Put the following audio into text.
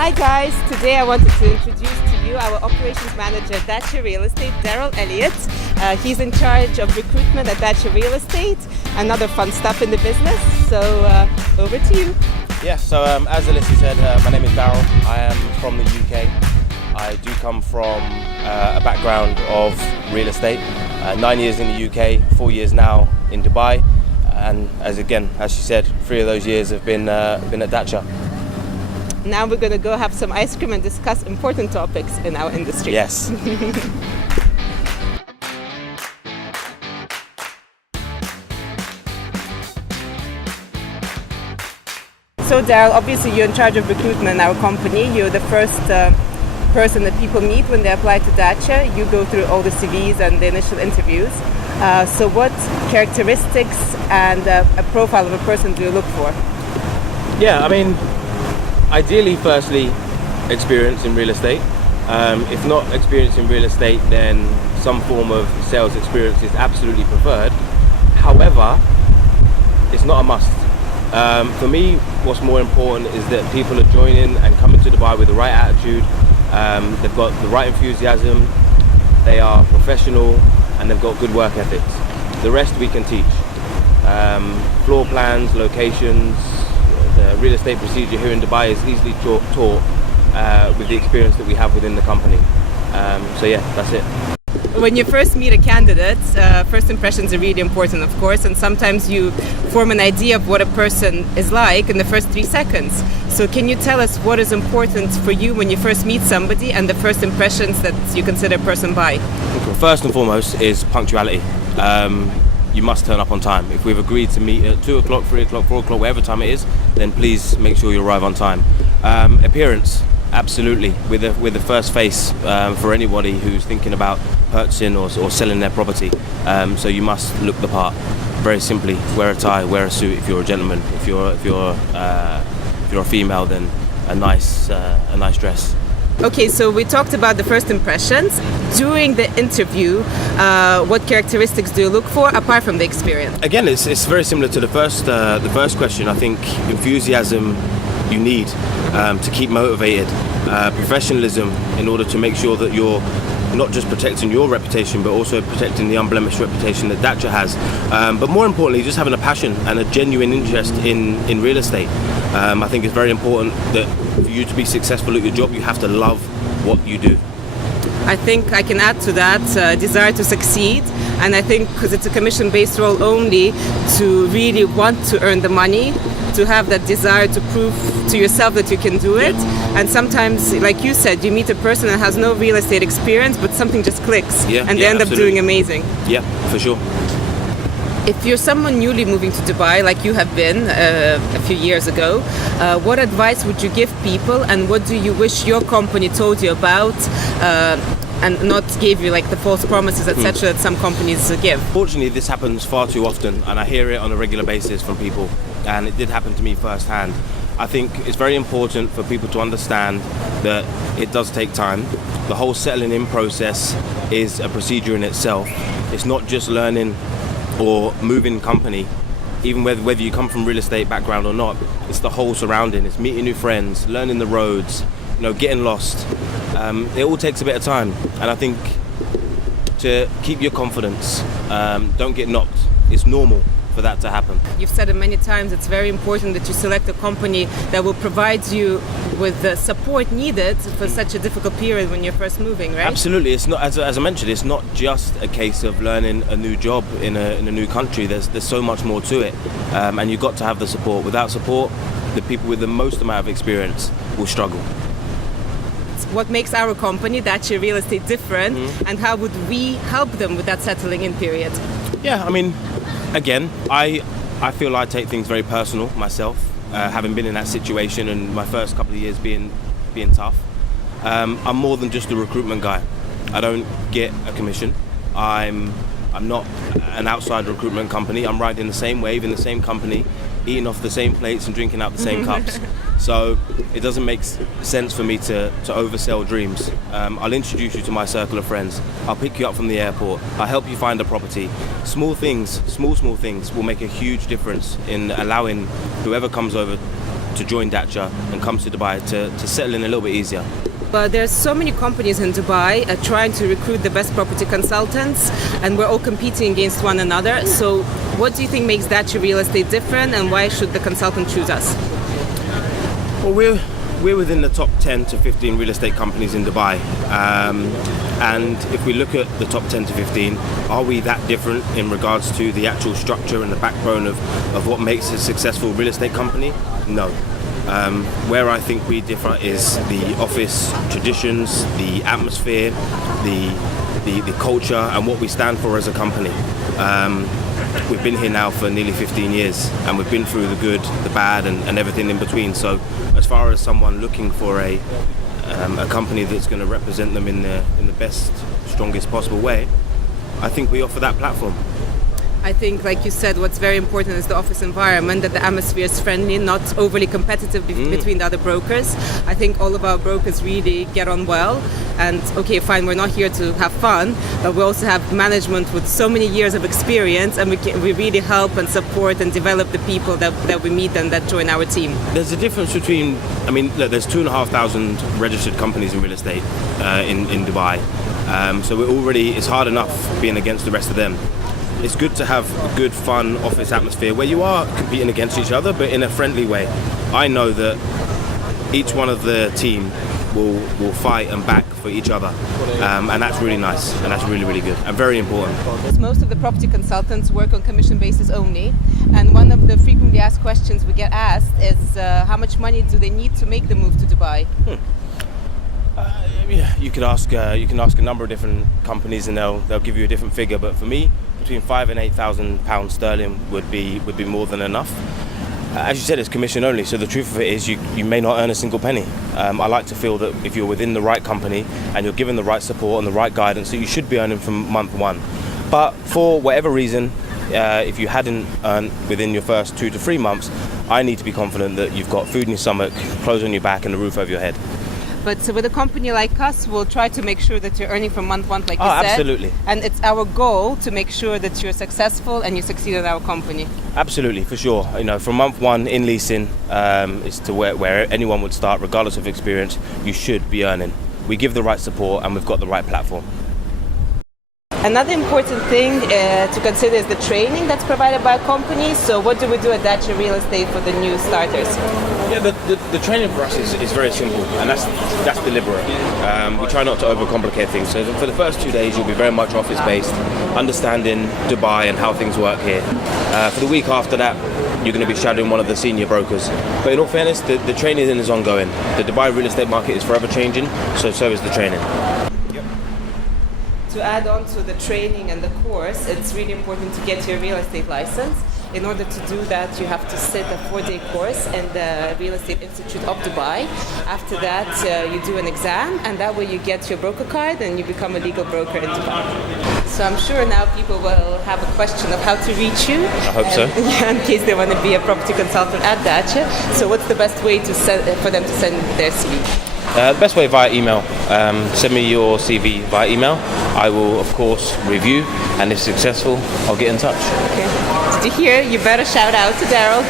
Hi guys, today I wanted to introduce to you our operations manager at Dacia Real Estate, Darrell Elliott. He's in charge of recruitment at Dacia Real Estate and other fun stuff in the business. So over to you. Yeah, so as Alessia said, my name is Darrell. I am from the UK. I do come from a background of real estate. 9 years in the UK, 4 years now in Dubai. And as she said, 3 of those years have been at Dacia. Now we're going to go have some ice cream and discuss important topics in our industry. Yes. So Darrell, obviously you're in charge of recruitment in our company. You're the first person that people meet when they apply to Dacia. You go through all the CVs and the initial interviews. So what characteristics and a profile of a person do you look for? Yeah, I mean, ideally, firstly, experience in real estate. If not experience in real estate, then some form of sales experience is absolutely preferred. However, it's not a must. For me, what's more important is that people are joining and coming to Dubai with the right attitude. They've got the right enthusiasm, they are professional, and they've got good work ethics. The rest we can teach. Floor plans, locations, the real estate procedure here in Dubai is easily taught with the experience that we have within the company. So yeah, that's it. When you first meet a candidate, first impressions are really important, of course, and sometimes you form an idea of what a person is like in the first 3 seconds. So can you tell us what is important for you when you first meet somebody and the first impressions that you consider a person by? First and foremost is punctuality. You must turn up on time. If we've agreed to meet at 2 o'clock, 3 o'clock, 4 o'clock, whatever time it is, then please make sure you arrive on time. Appearance, absolutely, with the first face for anybody who's thinking about purchasing or selling their property. So you must look the part. Very simply, wear a tie, wear a suit if you're a gentleman. If you're a female, then a nice dress. Okay, so we talked about the first impressions. During the interview, what characteristics do you look for apart from the experience? Again, it's very similar to the first question. I think enthusiasm you need to keep motivated, professionalism in order to make sure that you're not just protecting your reputation but also protecting the unblemished reputation that Dacia has, but more importantly just having a passion and a genuine interest in real estate. I think it's very important that for you to be successful at your job you have to love what you do. I think I can add to that desire to succeed, and I think because it's a commission-based role only, to really want to earn the money, to have that desire to prove to yourself that you can do it. And sometimes, like you said, you meet a person that has no real estate experience but something just clicks and they end up doing amazing. Yeah, for sure. If you're someone newly moving to Dubai, like you have been a few years ago, what advice would you give people, and what do you wish your company told you about and not gave you like the false promises, etc. that some companies give? Fortunately, this happens far too often, and I hear it on a regular basis from people, and it did happen to me firsthand. I think it's very important for people to understand that it does take time. The whole settling in process is a procedure in itself. It's not just learning or moving company, even whether you come from real estate background or not. It's the whole surrounding. It's meeting new friends, learning the roads, getting lost. It all takes a bit of time, and I think to keep your confidence, don't get knocked. It's normal for that to happen. You've said it many times, it's very important that you select a company that will provide you with the support needed for such a difficult period when you're first moving, right? Absolutely. It's not, as I mentioned, it's not just a case of learning a new job in a new country. There's so much more to it, and you've got to have the support. Without support, the people with the most amount of experience will struggle. What makes our company, Dacia Real Estate, different, and how would we help them with that settling in period? Yeah, I mean, again, I feel I take things very personal myself, having been in that situation and my first couple of years being tough. I'm more than just a recruitment guy. I don't get a commission. I'm not an outside recruitment company. I'm riding the same wave in the same company, eating off the same plates and drinking out the same cups. So it doesn't make sense for me to oversell dreams. I'll introduce you to my circle of friends. I'll pick you up from the airport. I'll help you find a property. Small things will make a huge difference in allowing whoever comes over to join Dacha and comes to Dubai to settle in a little bit easier. But there's so many companies in Dubai trying to recruit the best property consultants, and we're all competing against one another. So what do you think makes Dacha Real Estate different, and why should the consultant choose us? Well, we're within the top 10 to 15 real estate companies in Dubai. And if we look at the top 10 to 15, are we that different in regards to the actual structure and the backbone of what makes a successful real estate company? No. Where I think we differ is the office traditions, the atmosphere, the culture, and what we stand for as a company. We've been here now for nearly 15 years, and we've been through the good, the bad, and everything in between. So as far as someone looking for a company that's going to represent them in the best, strongest possible way, I think we offer that platform. I think, like you said, what's very important is the office environment, that the atmosphere is friendly, not overly competitive between the other brokers. I think all of our brokers really get on well. And okay, fine, we're not here to have fun, but we also have management with so many years of experience, and we really help and support and develop the people that we meet and that join our team. There's a difference between, I mean, look, there's 2,500 registered companies in real estate in Dubai. So it's hard enough being against the rest of them. It's good to have a good, fun office atmosphere where you are competing against each other, but in a friendly way. I know that each one of the team will fight and back for each other, and that's really nice, and that's really, really good, and very important. Most of the property consultants work on commission basis only, and one of the frequently asked questions we get asked is how much money do they need to make the move to Dubai? You can ask a number of different companies, and they'll give you a different figure. But for me, between £5,000 and £8,000 sterling would be more than enough. As you said, it's commission only. So the truth of it is, you may not earn a single penny. I like to feel that if you're within the right company and you're given the right support and the right guidance, that you should be earning from month one. But for whatever reason, if you hadn't earned within your first 2 to 3 months, I need to be confident that you've got food in your stomach, clothes on your back, and a roof over your head. But with a company like us, we'll try to make sure that you're earning from month one, like you said. Absolutely. And it's our goal to make sure that you're successful and you succeed at our company. Absolutely, for sure. From month one in leasing is to where anyone would start, regardless of experience, you should be earning. We give the right support, and we've got the right platform. Another important thing to consider is the training that's provided by a company. So what do we do at Dacha Real Estate for the new starters? Yeah, the training for us is very simple, and that's deliberate. We try not to overcomplicate things. So for the first 2 days, you'll be very much office-based, understanding Dubai and how things work here. For the week after that, you're going to be shadowing one of the senior brokers. But in all fairness, the training is ongoing. The Dubai real estate market is forever changing, so is the training. To add on to the training and the course, it's really important to get your real estate license. In order to do that, you have to sit a 4-day course in the Real Estate Institute of Dubai. After that, you do an exam, and that way you get your broker card and you become a legal broker in Dubai. So I'm sure now people will have a question of how to reach you. I hope so. Yeah, in case they want to be a property consultant at Dacha. So what's the best way for them to send their CV? The best way via email. Send me your CV via email. I will, of course, review, and if successful, I'll get in touch. Okay. Did you hear? You better shout out to Darrell.